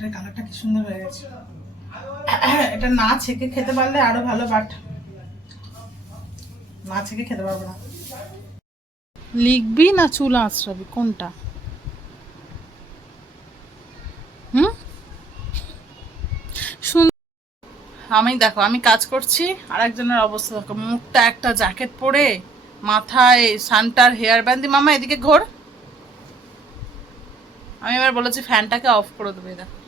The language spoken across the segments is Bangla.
ঠোঁটের কালারটা কি সুন্দর হয়ে গেছে। এটা না ছেঁকে খেতে পারলে আরও ভালো বাট না ছেঁকে খেতে পারব না। লিখবি না চুল আঁচড়াবি? কোনটা? আমি দেখো, আমি কাজ করছি আর একজনের অবস্থা দেখো, মুখটা একটা জ্যাকেট পরে, মাথায় সানটার, হেয়ার ব্যান্ড। মামা, এদিকে ঘোর। আমি এবার বলেছি ফ্যানটাকে অফ করে দেবে দেখো।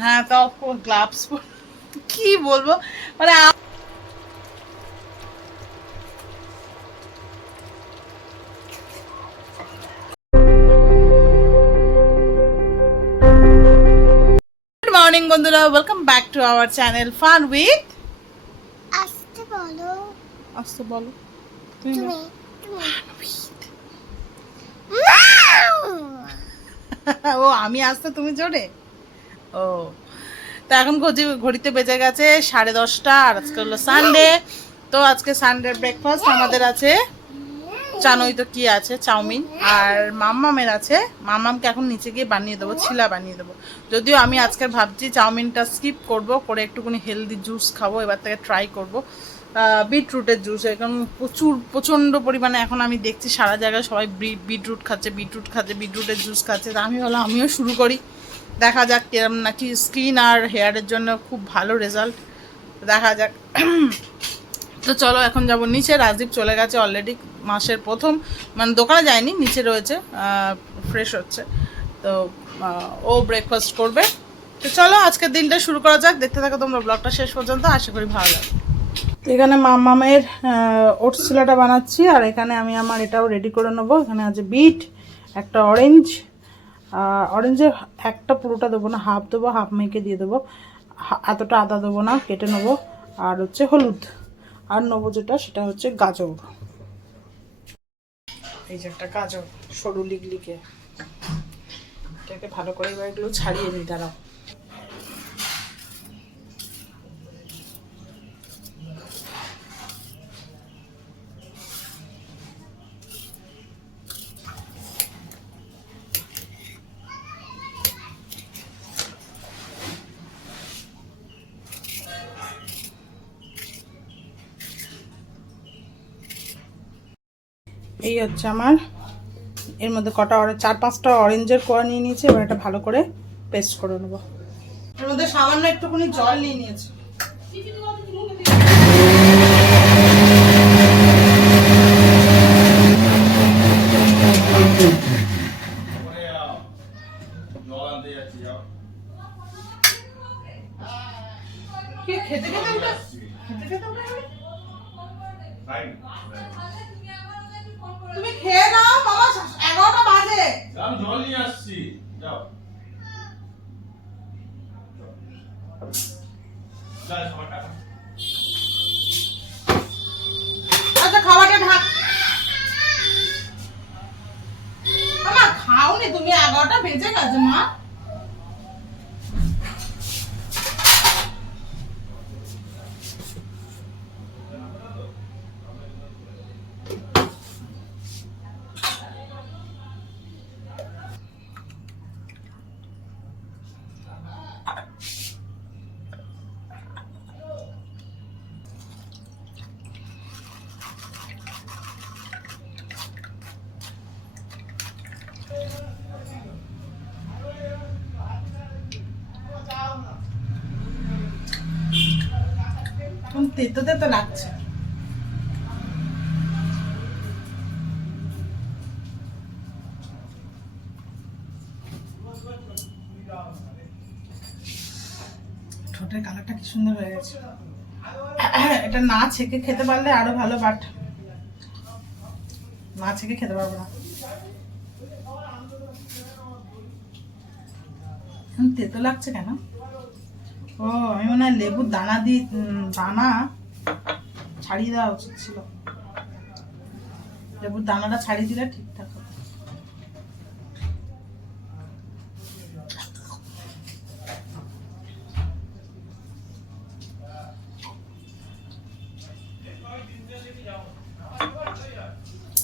হ্যাঁ তা অফ করে গ্লাভস কি বলব? মানে মর্নিং বন্ধুরা। Welcome back to our channel fun with আসতে বলো। আসতে বলো। তুমি ও আমি আসতে তুমি জোরে? ও। তা এখন ঘড়ি ঘড়িতে বেজে গেছে সাড়ে দশটা, আর আজকে হলো সানডে তো আজকে সানডে ব্রেকফাস্ট আমাদের আছে। জানোই তো কি আছে, চাউমিন। আর মাম্মামের আছে। মাম্মামকে এখন নিচে গিয়ে বানিয়ে দেবো, ছিলা বানিয়ে দেবো। যদিও আমি আজকে ভাবছি চাউমিনটা স্কিপ করব, করে একটুখানি হেলদি জুস খাব, এবার থেকে ট্রাই করব। বিটরুটের জুস এখন প্রচুর, প্রচণ্ড পরিমাণে এখন আমি দেখছি সারা জায়গায় সবাই বিটরুট খাচ্ছে বিটরুট খাচ্ছে বিটরুটের জুস খাচ্ছে। তা আমি হলো আমিও শুরু করি। দেখা যাক কিরম নাকি স্কিন আর হেয়ারের জন্য খুব ভালো রেজাল্ট। দেখা যাক। তো চলো এখন যাব নিচে। রাজদীপ চলে গেছে অলরেডি মাসের প্রথম। মানে দোকানে যায়নি, নিচে রয়েছে ফ্রেশ হচ্ছে। তো ও ব্রেকফাস্ট করবে। তো চলো আজকের দিনটা শুরু করা যাক। দেখতে থাকো তোমরা ব্লগটা শেষ পর্যন্ত। আশা করি ভালো লাগবে। তো এখানে মামামের ওটস ছিলাটা বানাচ্ছি। আর এখানে আমি আমার এটাও রেডি করে নেব। এখানে আছে বিট, একটা অরেঞ্জ অরেঞ্জের একটা পুরোটা দেবো না হাফ দেবো হাফ মেখে দিয়ে দেবো। এতটা আদা দেবো না, কেটে নেব। আর হচ্ছে হলুদ। আর নেব যেটা, সেটা হচ্ছে গাজর। এই যে একটা গাজর, সরু লিগলিকে এটাকে ভালো করে এবার এগুলো ছাড়িয়ে নিই, দাঁড়াও। এই হচ্ছে আমার। এর মধ্যে কটা চার পাঁচটা অরেঞ্জের কোয়া নিয়ে নিয়েছি, এবার এটা ভালো করে পেস্ট করে নেব। এর মধ্যে সামান্য একটুখানি জল নিয়ে নিয়েছি। কি খেতে খেতে উঠে খেতে খেতে উঠে গেলে? তুমি খেয়ে নাও বাবা এগারোটা বাজে আমি জল নিয়ে আসছি যাও যা সবার টাকা আচ্ছা খাবারটা ঢাক মামা খাওনি তুমি এগারোটা বেজে গেছে মা এখন তেতো তেতো লাগছে। ঠোঁটের কালারটা কি সুন্দর হয়ে গেছে। এটা না ছেঁকে খেতে পারলে আরও ভালো বাট না ছেঁকে খেতে পারব না। তেতো লাগছে কেন? ও, আমি মনে হয় লেবুর দানা দিয়ে দানা ছাড়িয়ে দেওয়া উচিত ছিল। লেবুর দানাটা ছাড়িয়ে দিলে ঠিকঠাক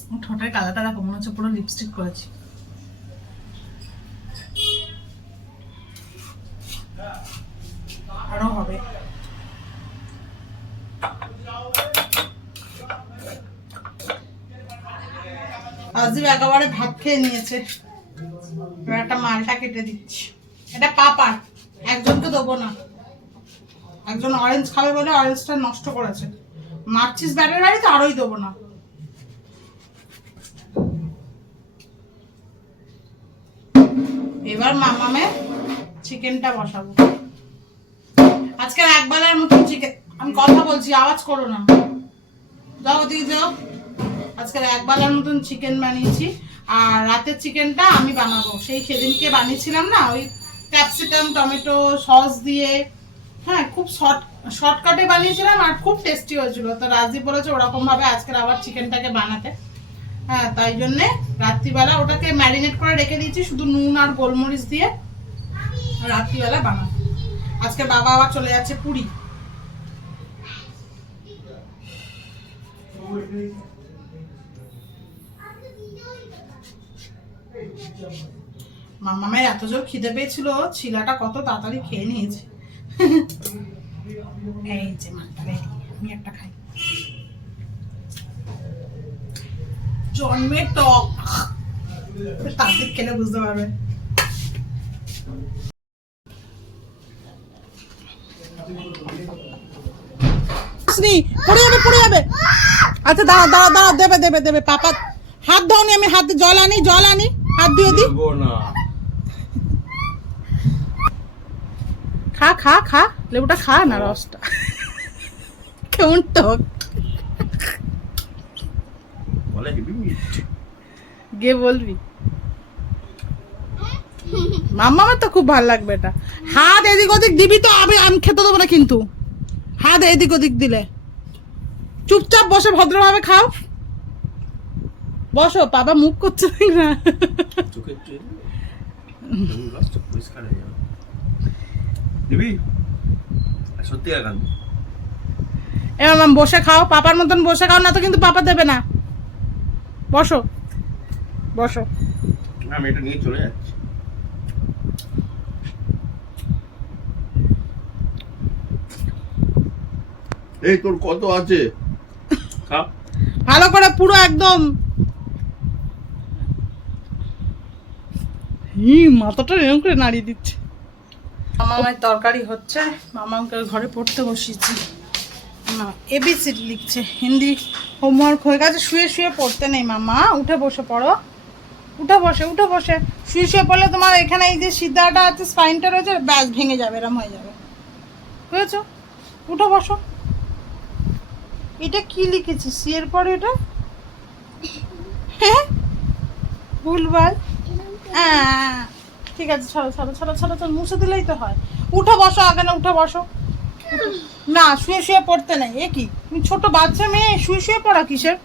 আমার ঠোঁটের কালারটা দেখো মনে হচ্ছে পুরো লিপস্টিক করেছি হবে আজিব একেবারে ভাত খেয়ে নিয়েছে। এবার একটা মালটা কেটে দিচ্ছি। এটা পাপার। একজনকে দেবো না। একজন অরেঞ্জ খাবে বলে অরেঞ্জটা নষ্ট করেছে। মারছিস ব্যাটের বাড়িতে আরোই দেবো না। এবার মামামে চিকেনটা বসাবো। আজকে একবেলার মতন চিকেন আমি কথা বলছি, আওয়াজ করো না। যাও ওদিকে যাও। আজকে একবেলার মতন চিকেন বানিয়েছি। আর রাতের চিকেনটা আমি বানাবো। সেই সেদিনকে বানিয়েছিলাম না, ওই ক্যাপসিকাম টমেটো সস দিয়ে। হ্যাঁ খুব শর্ট শর্টকাটে বানিয়েছিলাম আর খুব টেস্টি হয়েছিল। তো রাজদীপ বলেছে ওরকম ভাবে আজকের আবার চিকেনটাকে বানাতে। হ্যাঁ তাই জন্যে রাত্রিবেলা ওটাকে ম্যারিনেট করে রেখে দিয়েছি, শুধু নুন আর গোলমরিচ দিয়ে রাত্রিবেলা বানাবো। আজকে বাবা আবার চলে যাচ্ছে পুরী। মামামের এত জোর খিদে পেয়েছিল, ছিলাটা কত তাড়াতাড়ি খেয়ে নিয়েছে। এই যে আমি একটা খাই। জন্মের টক। তাদের খেলে বুঝতে পারবে। পড়ে আচ্ছা দাঁড়া দাঁড়া দাঁড়া, দেবে দেবে দেবে, পাপা। হাত ধোনি আমি হাতে জল আনি জল আনি। হাত দিয়ে দি। খা খা খা। লেবুটা খা না রসটা। কেমন টক। গিয়ে বলবি। মাম্মামের তো খুব ভালো লাগবে এটা। হাত এদিক ওদিক দিবি তো আমি আমি খেতে দেবো না কিন্তু। হাত এদিক ওদিক দিলে। চুপচাপ বসে ভদ্রভাবে খাও। বসো বাবা মুখ করছে না। মাম বসে খাও পাপার মতন বসে খাও না তো কিন্তু পাপা দেবে না। বসো বসো। আমি এটা নিয়ে চলে যাচ্ছি। এই তোর কত আছে? খা। ভালো করে পুরো একদম হি মাথাটা এরকম করে নাড়িয়ে দিচ্ছে। মামামের তরকারি হচ্ছে মামামকে ঘরে পড়তে বসিয়েছি। না এবিসিডি লিখছে, হিন্দি হোমওয়ার্ক হয়ে গেছে, শুয়ে শুয়ে পড়তে নেই মামা, উঠে বসে পড়ো। উঠে বসে উঠে বসে, শুয়ে শুয়ে পড়লে তোমার এখানে এই যে সিদ্ধাটা আছে স্পাইনটা রয়েছে, ব্যাস ভেঙে যাবে, এরম হয়ে যাবে। বুঝেছ? উঠে বসো। এটা কি লিখেছি সি এর পরে এটা? হ্যাঁ? ভুলভাল। ঠিক আছে ছাড়ো ছাড়ো ছাড়ো ছাড়ো ছাড়ো মুছে দিলেই তো হয়। উঠে বসো আগে না উঠে বসো। না শুয়ে শুয়ে পড়তে নেই এ কি? তুমি ছোট বাচ্চা মেয়ে শুয়ে শুয়ে পড়া কিসের?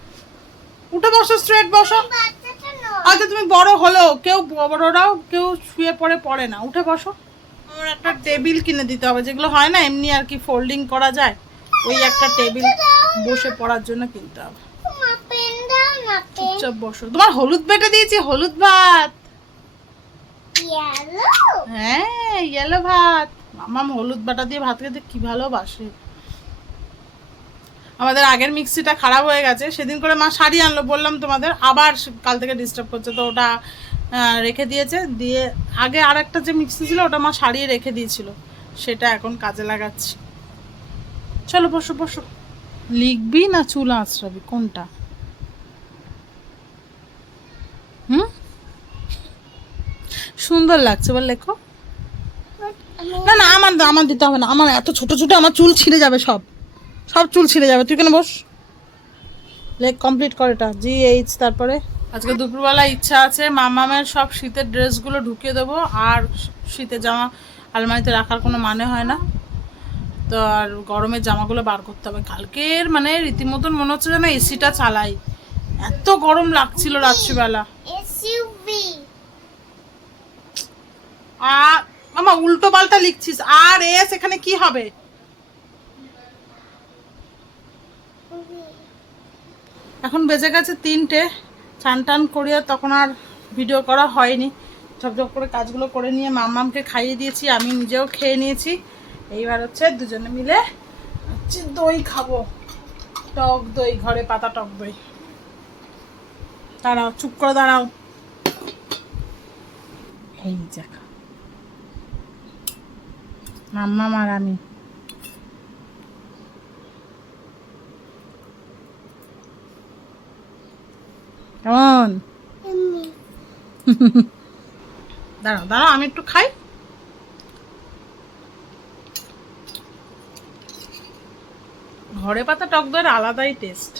উঠে বসো স্ট্রেট বসো। হয়তো তুমি বড় হলেও কেউ বড়রাও কেউ শুয়ে পড়ে পড়ে না। উঠে বসো। আমার একটা টেবিল কিনে দিতে হবে যেগুলো হয় না এমনি আর কি ফোল্ডিং করা যায় ওই একটা টেবিল বসে পড়ার জন্য কিনতে হবে। চুপচাপ বসো। তোমার হলুদ বেটে দিয়েছি হলুদ ভাত। হ্যাঁ ইয়েলো ভাত। মামাম হলুদ বাটা দিয়ে ভাত খেতে কি ভালোবাসে। আমাদের আগের মিক্সিটা খারাপ হয়ে গেছে। সেদিন করে মা শাড়ি আনলো, বললাম তোমাদের আবার কাল থেকে ডিস্টার্ব করছে, তো ওটা রেখে দিয়েছে। দিয়ে আগে আর একটা যে মিক্সি ছিল, ওটা মা সারিয়ে রেখে দিয়েছিল। সেটা এখন কাজে লাগাচ্ছি। চলো, বসো বসো। লিখবি না চুল আঁচড়াবি? কোনটা? হুম? সুন্দর লাগছে বল লেখো। না না আমার আমার দিতে হবে না। আমার এত ছোট ছোট আমার চুল ছিঁড়ে যাবে সব। সব চুল ছিঁড়ে যাবে। তুই কেন বস। লেগ কমপ্লিট কর এটা। জি এইচ তারপরে? আজকে দুপুরবেলা ইচ্ছা আছে মামামের সব শীতের ড্রেসগুলো ঢুকিয়ে দেবো। আর শীতের জামা আলমারিতে রাখার কোনো মানে হয় না। তো আর গরমের জামাগুলো বার করতে হবে। কালকের মানে রীতিমতন মনে হচ্ছে যেন এসিটা চালাই। এত গরম লাগছিল রাত্রিবেলা। আর, মামা, উল্টো পাল্টা লিখছিস। আর এস, এখানে কি হবে? এখন বেজে গেছে তিনটে। চান টান করিয়ে তখন আর ভিডিও করা হয়নি। ঝপঝপ করে কাজগুলো করে নিয়ে মামামকে খাইয়ে দিয়েছি, আমি নিজেও খেয়ে নিয়েছি। এইবার হচ্ছে দুজনে মিলে হচ্ছে দই খাব। টক দই, ঘরে পাতা টক দই। দাঁড়াও, চুপ করে দাঁড়াও। এই দেখা মাম্মা আর কেমন? দাঁড়াও দাঁড়াও, আমি একটু খাই। ঘরে পাতা টক দইয়ের আলাদাই টেস্ট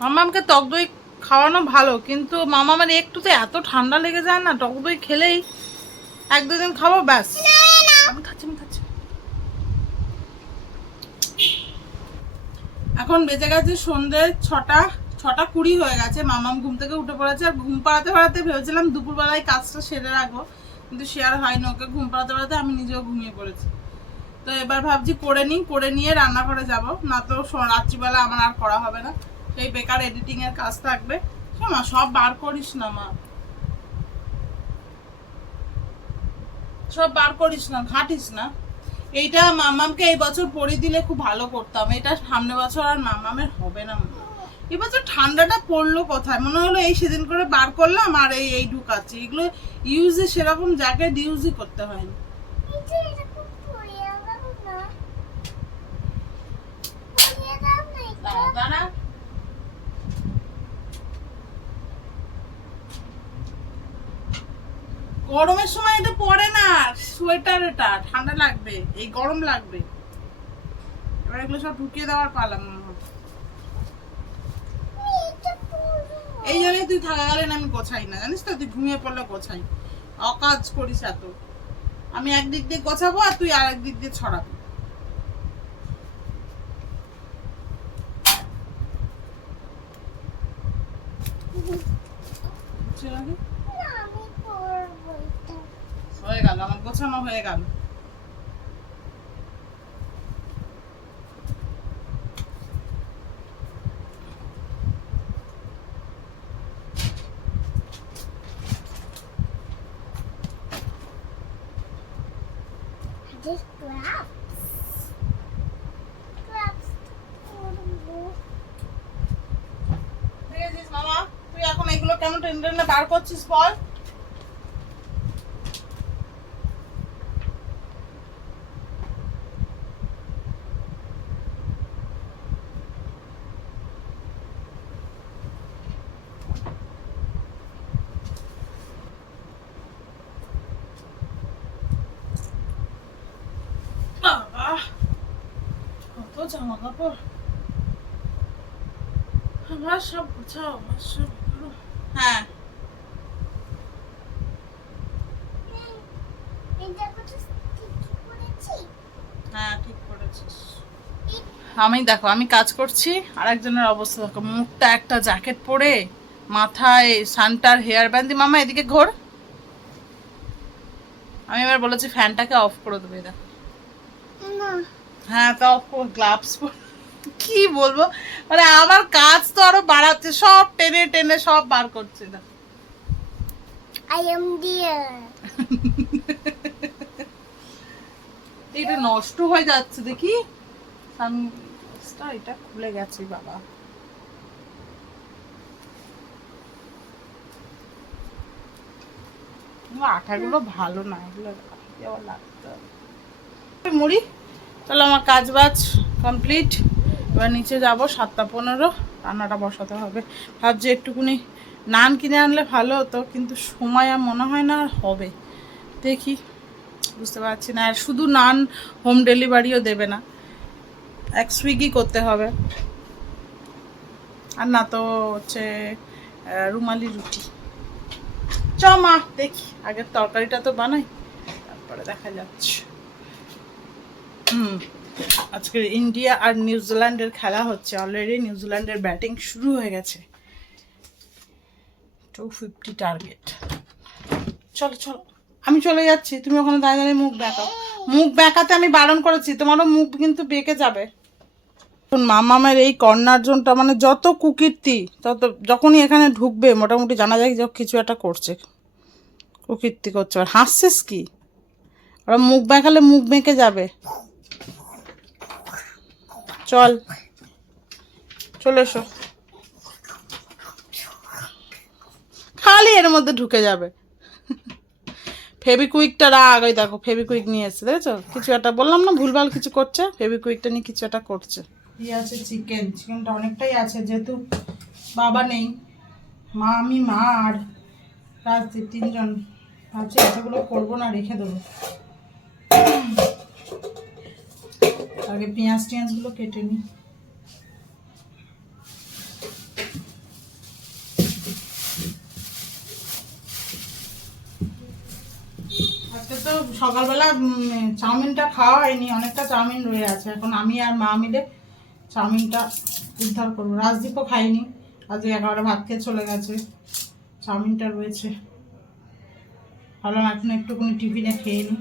মামামকে টক দই খাওয়ানো ভালো, কিন্তু মামামের একটুতে এত ঠান্ডা লেগে যায় না, টক দই খেলেই এক দুদিন খাব ব্যাস। আমি খাচ্ছি আমি খাচ্ছি। এখন বেঁচে গেছে সন্ধ্যে ছটা ছটা কুড়ি হয়ে গেছে। মামাম ঘুম থেকে উঠে পড়েছে আর ঘুম পাড়াতে পাড়াতে ভেবেছিলাম দুপুরবেলায় কাজটা সেরে রাখব কিন্তু সে আর হয়নি। ওকে ঘুম পাড়াতে পাড়াতে আমি নিজেও ঘুমিয়ে পড়েছি। তো এবার ভাবছি করে নিই করে নিয়ে রান্নাঘরে যাব। না তো স- রাত্রিবেলা আমার আর করা হবে না। সেই বেকার এডিটিংয়ের কাজ থাকবে। মা সব বার করিস না মা। সব বার করিস না ঘাটিস না। এইটা মামামকে এই বছর পরিয়ে দিলে খুব ভালো করতাম। এটা সামনে বছর আর মামামের হবে না এবছর ঠান্ডাটা পড়ল কোথায়? মনে হলো এই সেদিন করে বার করলাম আর এই এই ঢুকাচ্ছি। এগুলো ইউজে সেরকম জ্যাকেট ইউজই করতে হয়নি। দাঁড়া, গরমের সময় এটা পরে না, সোয়েটার এটা, ঠান্ডা লাগবে, এই গরম লাগবে। এবার এগুলো সব ঢুকিয়ে দেওয়ার পালাম এই জন্যই তুই থাকাকালীন আমি গোছাই না, জানিস তো? তুই ঘুমিয়ে পড়লে গোছাই। অকাজ করিস এত। আমি একদিক দিয়ে গোছাবো আর তুই আরেক দিক দিয়ে ছড়াবি বুঝছ নাকি? না আমি পরবো এটা হয়ে গোছানো হয়ে গেল। এখন এগুলো কেমন বার করছিস বল বাবা কত জামা কাপড় আমার সব গোছাও আমার সব করো। হ্যাঁ এটা কত ঠিক করেছি হ্যাঁ ঠিক করেছিস। আমি দেখো আমি কাজ করছি আর একজনের অবস্থা দেখো মুখটা একটা জ্যাকেট পরে মাথায় সানটার হেয়ার ব্যান্ড। দিয়ে মামা এদিকে ঘোর। আমি এবার বলেছি ফ্যানটাকে অফ করে দেবে দেখো। হ্যাঁ তা অফ করে গ্লাভস কি বলব? মানে আমার কাজ তো আরও বাড়াচ্ছে সব টেনে টেনে সব বার করছে না আই এম dear. এটা নষ্ট হয়ে যাচ্ছে দেখি। সানগ্লাসটা এটা খুলে গেছে বাবা। আঠাগুলো ভালো না, এগুলো লাগতে হবে। মুড়ি, তাহলে আমার কাজ বাজ কমপ্লিট এবার নিচে যাব, সাতটা পনেরো, রান্নাটা বসাতে হবে। ভাবছি একটুকুনি নান কিনে আনলে ভালো হতো, কিন্তু সময় আর মনে হয় না আর হবে। দেখি। বুঝতে পারছি না। আর শুধু নান হোম ডেলিভারিও দেবে না। এক সুইগি করতে হবে। আর না তো হচ্ছে রুমালি রুটি। চ মা, দেখি। আগের তরকারিটা তো বানাই, তারপরে দেখা যাচ্ছে। হুম, আজকে ইন্ডিয়া আর নিউজিল্যান্ডের খেলা হচ্ছে। অলরেডি নিউজিল্যান্ডের ব্যাটিং শুরু হয়ে গেছে। টু ফিফটি টার্গেট চলো চলো। আমি চলে যাচ্ছি, তুমি ওখানে দাঁড়িয়ে দাঁড়িয়ে মুখ বেঁকাও মুখ বেঁকাতে আমি বারণ করেছি, তোমারও মুখ কিন্তু বেঁকে যাবে। মামামের এই কর্নার জোনটা মানে যত কুকীর্তি, তত যখনই এখানে ঢুকবে, মোটামুটি জানা যায় যে কিছু একটা করছে। কুকীর্তি করছে। আর হাসছিস কি? ওরা মুখ দেখালে মুখ বেঁকে যাবে। চল, চলে এসো। খালি এর মধ্যে ঢুকে যাবে। ফেবিকুইকটা রাগ, ওই দেখো ফেবিকুইক নিয়ে এসছে, দেখেছ? কিছু একটা বললাম না, ভুলভাল কিছু করছে ফেবিকুইকটা নিয়ে কিছু একটা করছে। এই আছে চিকেন চিকেনটা অনেকটাই আছে, যেহেতু বাবা নেই, মা আমি মা, আর রাজদীপ তিনজন আছে, এতগুলো করব না, রেখে দেবো। আগে পেঁয়াজ টিয়াজগুলো কেটে নিই আজকে তো সকালবেলা চাউমিনটা খাওয়া হয়নি, অনেকটা চাউমিন রয়ে আছে। এখন আমি আর মা মিলে চাউমিনটা উদ্ধার করব। রাজদীপও খাইনি আজকে এগারোটা ভাত খেয়ে চলে গেছে। চাউমিনটা রয়েছে। ভাবলাম এখন একটুখানি টিফিনে খেয়ে নিই।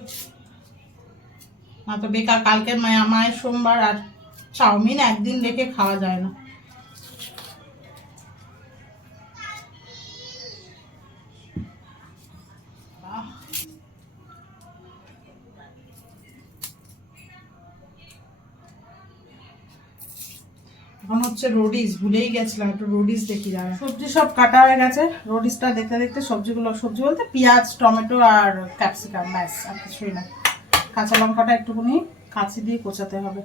না তো বেকার কালকে মায়া মায়ের সোমবার আর চাউমিন একদিন রেখে খাওয়া যায় না। এখন হচ্ছে রোডিস, ভুলেই গেছিলাম, একটু রোডিস দেখি যাবে সবজি সব কাটা হয়ে গেছে, রোডিসটা দেখতে দেখতে সবজিগুলো, সবজি বলতে পেঁয়াজ, টমেটো আর ক্যাপসিকাম, ব্যাস, আর কিছুই না। কাঁচা লঙ্কাটা একটুখানি কাঁচি দিয়ে কোচাতে হবে।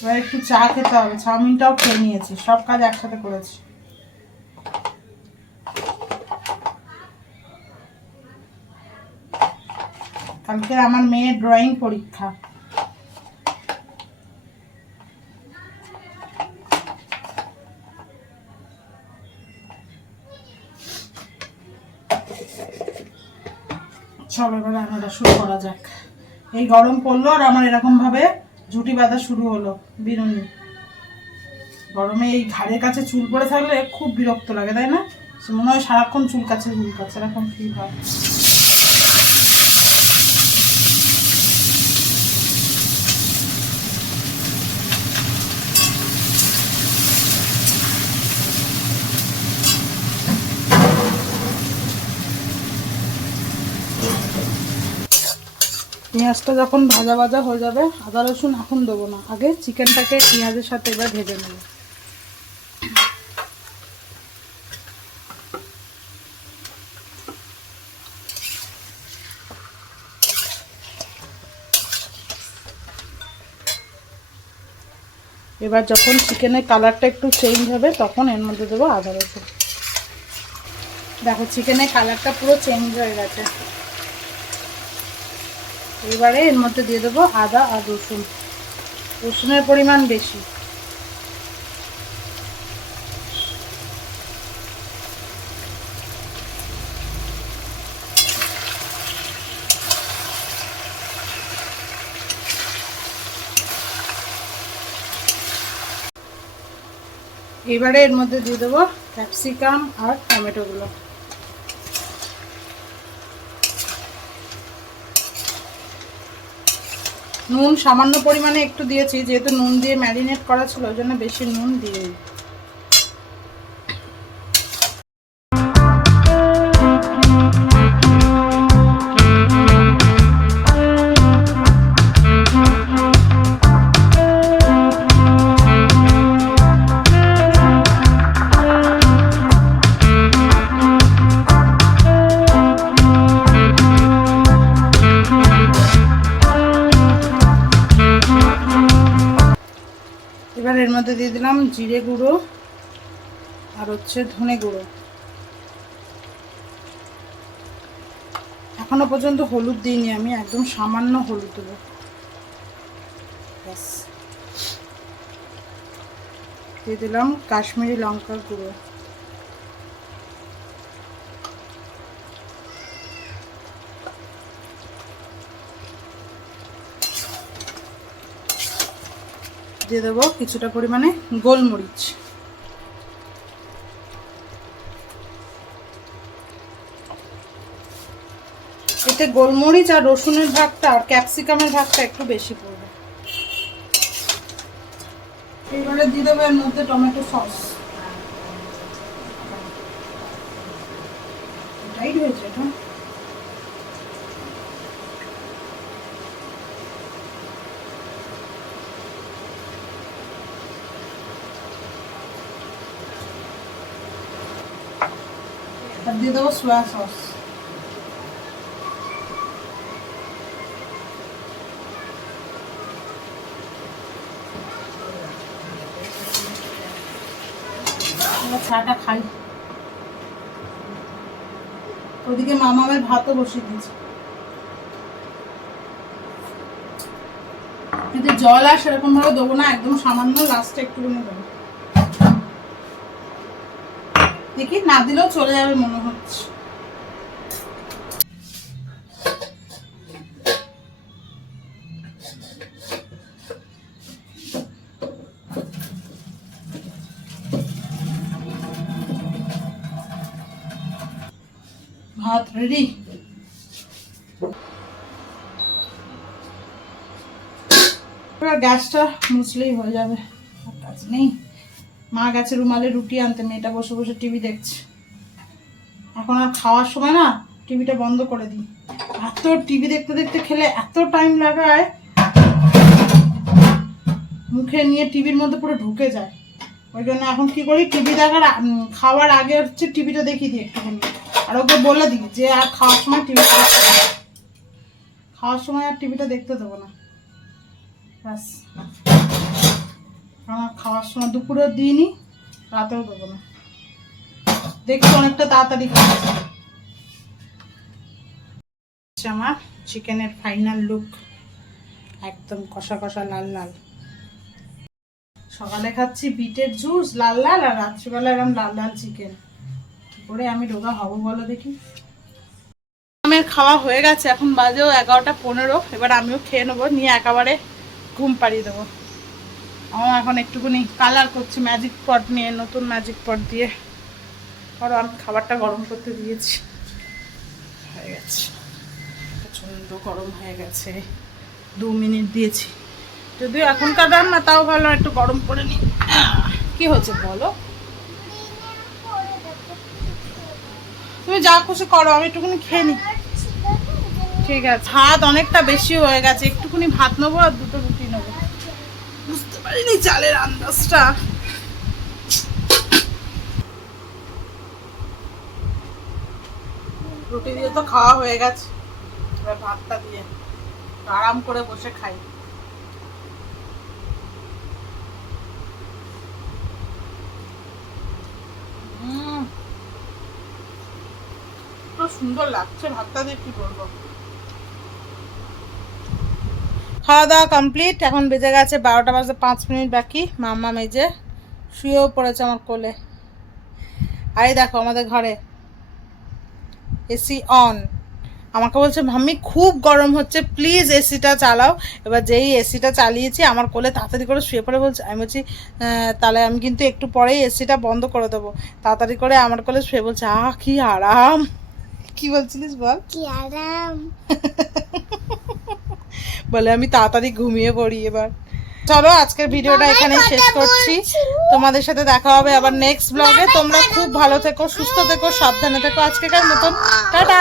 এবার একটু চা খেতে হবে, চাউমিনটাও খেয়ে নিয়েছি, সব কাজ একসাথে করেছি। কালকে আমার মেয়ের ড্রয়িং পরীক্ষা। চলো এবার রান্নাটা শুরু করা যাক। এই গরম পড়ল আর আমার এরকমভাবে জুটি বাঁধা শুরু হলো বিরুনি গরমে এই ঘাড়ের কাছে চুল পড়ে থাকলে খুব বিরক্ত লাগে, তাই না? মনে হয় সারাক্ষণ চুল কাছে চুল কাছে, এরকম ফিল হয়। পেঁয়াজটা যখন ভাজা ভাজা হয়ে যাবে, আদা রসুন এখন দেবো না। আগে চিকেনটাকে পেঁয়াজের সাথে এবার ভেজে নেব। এবার যখন চিকেনের কালারটা একটু চেঞ্জ হবে, তখন এর মধ্যে দেবো আদা রসুন। দেখো, চিকেনের কালারটা পুরো চেঞ্জ হয়ে গেছে। এবারে এর মধ্যে দিয়ে দেবো আদা আর রসুন। রসুনের পরিমাণ বেশি। এবারে এর মধ্যে দিয়ে দেবো ক্যাপসিকাম আর টমেটোগুলো। নুন সামান্য পরিমাণে একটু দিয়েছি, যেহেতু নুন দিয়ে ম্যারিনেট করা ছিল, ওই জন্য বেশি নুন দিয়ে জিরে গুঁড়ো আর হচ্ছে ধনে গুঁড়ো। এখনও পর্যন্ত হলুদ দিইনি আমি, একদম সামান্য হলুদ দেবো। দিয়ে দিলাম কাশ্মীরি লঙ্কার গুঁড়ো। দিয়ে দেবো কিছুটা পরিমাণে গোলমরিচ। এতে গোলমরিচ আর রসুনের ভাগটা আর ক্যাপসিকামের ভাগটা একটু বেশি পড়বে। এবারে দিয়ে দেবো এর মধ্যে টমেটো সস। দিয়ে দেবো সোয়া সস চাটা খাই। ওদিকে মামামের ভাতও বসিয়ে দিয়েছে। কিন্তু জল আর সেরকম ভাবে দেবো না একদম সামান্য লাস্টে একটুখানি দেবো। দেখি, না দিলেও চলে যাবে মনে হচ্ছে। ভাত রেডি গ্যাসটা মুছলেই হয়ে যাবে কাজ নেই। মা গেছে রুমালে রুটি আনতে, মেয়েটা বসে বসে টিভি দেখছে। এখন আর খাওয়ার সময় না, টিভিটা বন্ধ করে দিই। এত টিভি দেখতে দেখতে খেলে এত টাইম লাগায়, মুখে নিয়ে টিভির মধ্যে পুরো ঢুকে যায়। ওই জন্য এখন কি করি, টিভি দেখার খাওয়ার আগে হচ্ছে টিভিটা দেখিয়ে দিই একটুখানি। আর ওকে বলে দিই যে আর খাওয়ার সময় টিভি খাওয়ার সময় আর টিভিটা দেখতে দেবো না। ব্যাস। খাওয়ার সময় দুপুরেও দিইনি, রাতেও দেবো না। দেখছি অনেকটা তাড়াতাড়ি আমার চিকেনের ফাইনাল লুক, একদম কষা কষা, লাল লাল। সকালে খাচ্ছি বিটের জুস, লাল লাল, আর রাত্রিবেলা এরকম লাল লাল চিকেন। করে আমি রোগা হব বলো দেখি। আমার খাওয়া হয়ে গেছে, এখন বাজেও এগারোটা পনেরো, এবার আমিও খেয়ে নেব, নিয়ে একেবারে ঘুম পাড়িয়ে দেবো। আমার এখন একটুখানি কালার করছি ম্যাজিক পট নিয়ে, নতুন ম্যাজিক পট দিয়ে। ধরো আমি খাবারটা গরম করতে দিয়েছি। হয়ে গেছে। প্রচণ্ড গরম হয়ে গেছে। দু মিনিট দিয়েছি। যদিও এখনকার রান্না, তাও ভালো, একটু গরম করে নি কি হচ্ছে বলো? তুমি যা খুশি করো, আমি একটুখানি খেয়ে নি ঠিক আছে। ভাত অনেকটা বেশি হয়ে গেছে। একটুখানি ভাত নেব আর দুটো পারিনি চালের আন্দাজটা। রুটি দিয়ে তো খাওয়া হয়ে গেছে। এবার ভাতটা দিয়ে আরাম করে বসে খাই। সুন্দর লাগছে ভাতটা দিয়ে, কি বলব? খাওয়া দাওয়া কমপ্লিট এখন বেজে গেছে বারোটা বাজে পাঁচ মিনিট বাকি। মাম্মা মেজে শুয়েও পড়েছে আমার কোলে। আরে দেখো আমাদের ঘরে এসি অন আমাকে বলছে মাম্মি খুব গরম হচ্ছে প্লিজ এসিটা চালাও। এবার যেই এসিটা চালিয়েছি আমার কোলে তাড়াতাড়ি করে শুয়ে পড়ে বলছে আমি বলছি তাহলে আমি কিন্তু একটু পরেই এসিটা বন্ধ করে দেবো। তাড়াতাড়ি করে আমার কোলে শুয়ে বলছে আহ কি আরাম। কি বলছিলিস বল? কি আরাম। বলে আমি তাড়াতাড়ি ঘুমিয়ে পড়ি এবার। চলো আজকের ভিডিওটা এখানে শেষ করছি। তোমাদের সাথে দেখা হবে আবার নেক্সট ব্লগে তোমরা খুব ভালো থেকো সুস্থ থেকো সাবধানে থেকো আজকেকার মতন। টাটা!